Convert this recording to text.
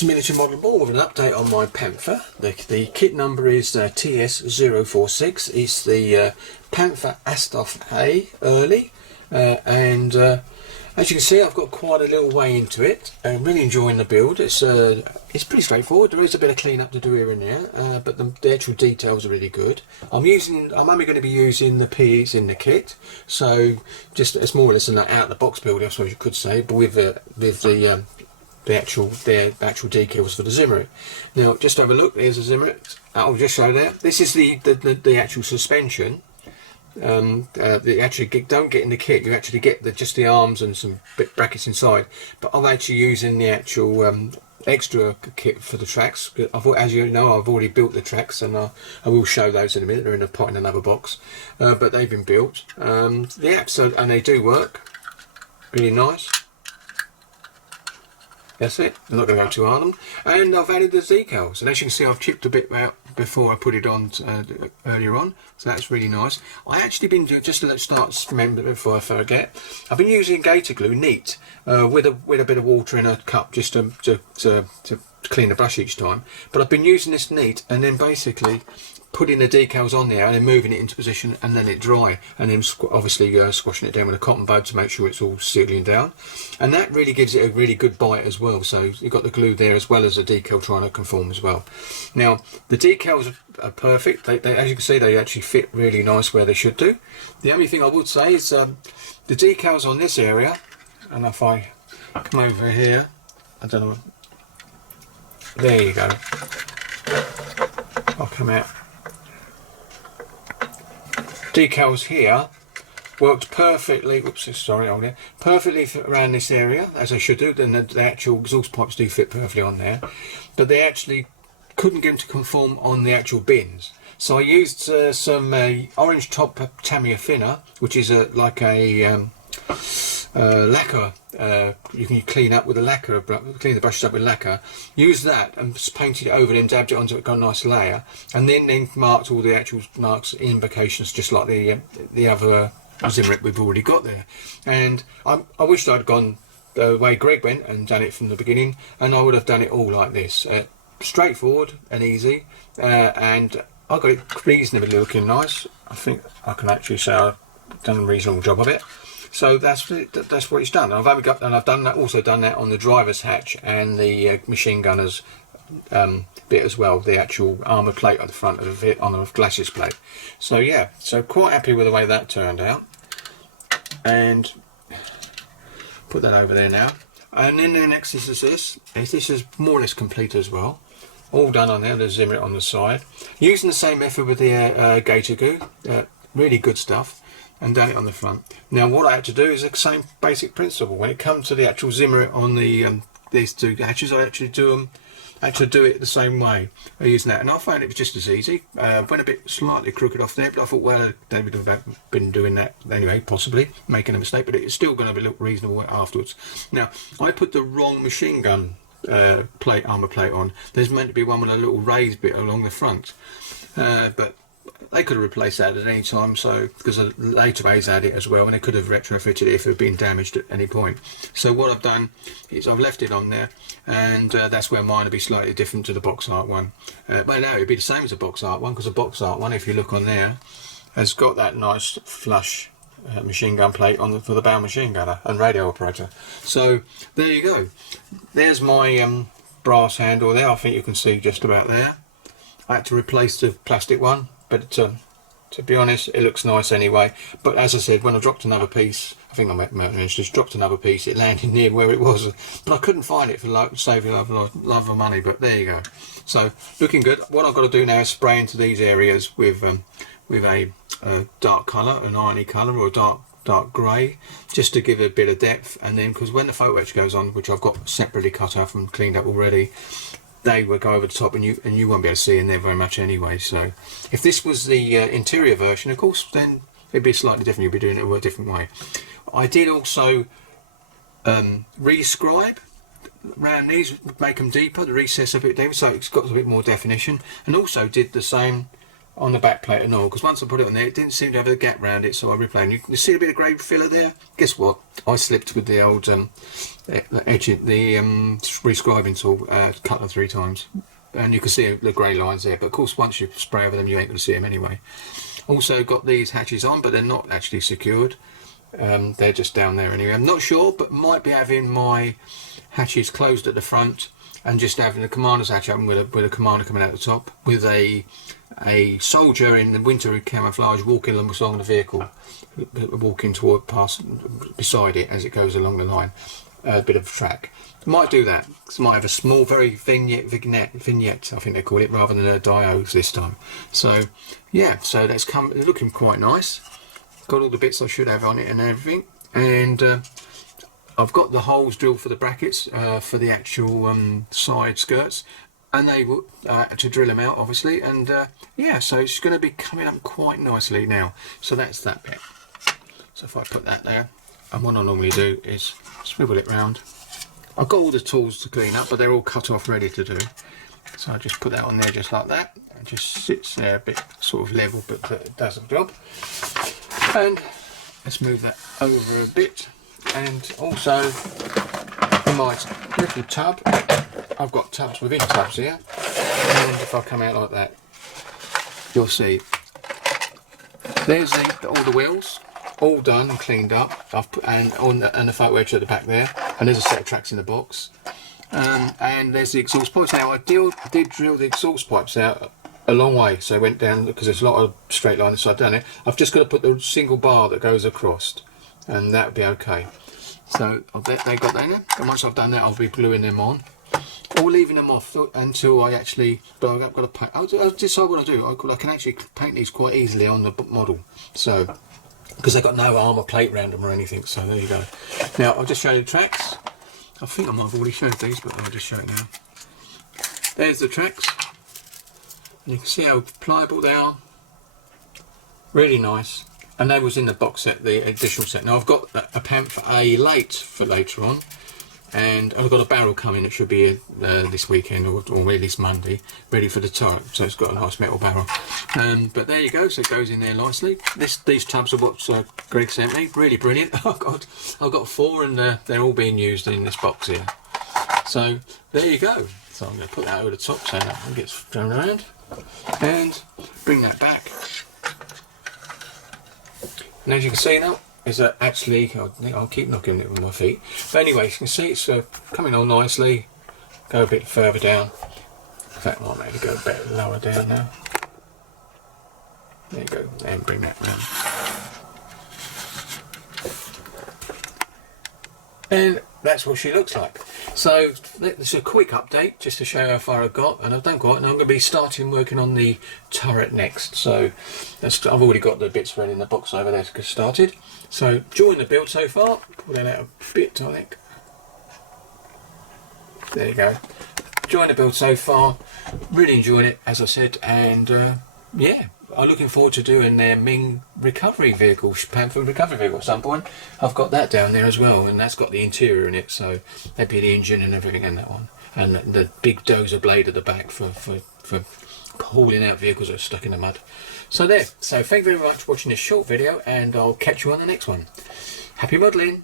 This miniature model board with an update on my Panther. The kit number is TS046. It's the Panther Ausf A early, and as you can see, I've got quite a little way into it. I'm really enjoying the build. It's pretty straightforward. There is a bit of cleanup to do here and there, but the actual details are really good. I'm only going to be using the PEs in the kit, so just it's more or less an out of the box build, I suppose you could say, but with the actual decals for the Zimmerit. Now, just have a look. There's a Zimmerit. I'll just show there. This is the actual suspension. Actually don't get in the kit. You actually get just the arms and some brackets inside. But I'm actually using the actual extra kit for the tracks. As you know, I've already built the tracks, and I will show those in a minute. They're in a pot in another box, but they've been built. Yeah, and they do work. Really nice. That's it. I'm not going to go too hard on them. And I've added the decals, and as you can see, I've chipped a bit out before I put it on earlier on, so that's really nice. I actually been doing, just to start remember before I forget, I've been using gator glue neat with a bit of water in a cup just to clean the brush each time. But I've been using this neat and then basically putting the decals on there and then moving it into position and then it dry, and then obviously squashing it down with a cotton bud to make sure it's all sealing down, and that really gives it a really good bite as well. So you've got the glue there as well as the decal trying to conform as well. Now the decals are perfect. They, as you can see, they actually fit really nice where they should do. The only thing I would say is the decals on this area, and if I come over here, I don't know, there you go, I'll come out. Decals here worked perfectly. Whoops, sorry, hold it. Perfectly around this area, as they should do. Then the actual exhaust pipes do fit perfectly on there, but they actually couldn't get them to conform on the actual bins. So I used some orange top Tamiya thinner, which is like a lacquer. You can clean up with a lacquer, clean the brushes up with lacquer. Use that and just painted it over, then dabbed it onto it, got a nice layer, and then marked all the actual marks, implications, just like the other Zimmerit we've already got there. And I wished I'd gone the way Greg went and done it from the beginning, and I would have done it all like this, straightforward and easy, and I got it reasonably looking nice. I think I can actually say I've done a reasonable job of it. So that's what it's done. I've done that, also done that on the driver's hatch and the machine gunner's bit as well, the actual armour plate at the front of it on a glacis plate. So yeah, so quite happy with the way that turned out. And put that over there now. And then the next is this. This is more or less complete as well. All done on there, the Zimmerit on the side. Using the same method with the gator glue, really good stuff. And done it on the front. Now what I had to do is the same basic principle. When it comes to the actual Zimmerit on the these two hatches, I actually do it the same way using that, and I found it was just as easy. Went a bit slightly crooked off there, but I thought, well, they would have been doing that anyway, possibly making a mistake, but it's still going to look reasonable afterwards. Now I put the wrong machine gun armour plate on. There's meant to be one with a little raised bit along the front, but they could have replaced that at any time, so because the later A's had it as well, and they could have retrofitted it if it had been damaged at any point. So what I've done is I've left it on there, and that's where mine will be slightly different to the box art one. Well, no, it'd be the same as the box art one, because the box art one, if you look on there, has got that nice flush machine gun plate on for the bow machine gunner and radio operator. So there you go. There's my brass handle there. I think you can see just about there. I had to replace the plastic one, but to be honest, it looks nice anyway. But as I said, when I dropped another piece, I think I just dropped another piece, it landed near where it was, but I couldn't find it for saving a lot of money. But there you go. So looking good. What I've got to do now is spray into these areas with a dark colour, an irony colour, or a dark grey, just to give it a bit of depth. And then, because when the photo etch goes on, which I've got separately cut off and cleaned up already, they will go over the top, and you won't be able to see in there very much anyway. So if this was the interior version, of course, then it'd be slightly different. You'd be doing it a different way. I did also rescribe around these, make them deeper, the recess a bit deeper, so it's got a bit more definition, and also did the same on the back plate and all, because once I put it on there it didn't seem to have a gap around it, so I replaned. You see a bit of grey filler there? Guess what? I slipped with the old edging, the rescribing tool a couple of 3 times, and you can see the grey lines there, but of course once you spray over them you ain't going to see them anyway. Also got these hatches on, but they're not actually secured. They're just down there anyway. I'm not sure, but might be having my hatches closed at the front and just having the commander's hatch open with a commander coming out the top, with a soldier in the winter camouflage walking along the vehicle, walking past beside it as it goes along the line, a bit of track. Might do that. So might have a small, very vignette, I think they call it, rather than a diode this time. So yeah, so that's looking quite nice. Got all the bits I should have on it and everything, and I've got the holes drilled for the brackets for the actual side skirts, and they will to drill them out obviously, and yeah, so it's going to be coming up quite nicely now. So that's that bit. So if I put that there, and what I normally do is swivel it round. I've got all the tools to clean up, but they're all cut off ready to do, so I just put that on there just like that. It just sits there a bit sort of level, but it does the job. And let's move that over a bit. And also in my little tub, I've got tubs within tubs here, and if I come out like that you'll see there's all the wheels all done and cleaned up. I've put, and the photo edge at the back there, and there's a set of tracks in the box, and there's the exhaust pipes. Now I did drill the exhaust pipes out a long way, so I went down because there's a lot of straight line inside down it. I've just got to put the single bar that goes across, and that would be okay. So I bet they got that in, and once I've done that I'll be gluing them on, or leaving them off until I actually, but I've got to paint. I'll decide what I do. I can actually paint these quite easily on the model, so because they've got no armour plate around them or anything. So there you go. Now I'll just show you the tracks. I think I might have already showed these, but I'll just show you now. There's the tracks, and you can see how pliable they are. Really nice. And they was in the box set, the additional set. Now I've got a Panther A late for later on, and I've got a barrel coming. It should be this weekend or really this Monday, ready for the turret. So it's got a nice metal barrel. But there you go. So it goes in there nicely. These tubs are what Greg sent me. Really brilliant. Oh God, I've got 4, and they're all being used in this box here. So there you go. So I'm going to put that over the top so that one gets thrown around, and bring that back. And as you can see now, is actually, I'll keep knocking it with my feet. But anyway, you can see it's coming on nicely. Go a bit further down. In fact, I might maybe go a bit lower down now. There you go, and bring that round. And that's what she looks like. So this is a quick update just to show you how far I've got, and I've done quite, and I'm going to be starting working on the turret next. So I've already got the bits ready in the box over there to get started. So enjoying the build so far. Pull that out a bit, I think. There you go. Enjoying the build so far. Really enjoyed it, as I said, and yeah. I'm looking forward to doing their Meng recovery vehicle, Panther recovery vehicle at some point. I've got that down there as well, and that's got the interior in it, so that'd be the engine and everything in that one. And the big dozer blade at the back for hauling out vehicles that are stuck in the mud. So there. So thank you very much for watching this short video, and I'll catch you on the next one. Happy modelling!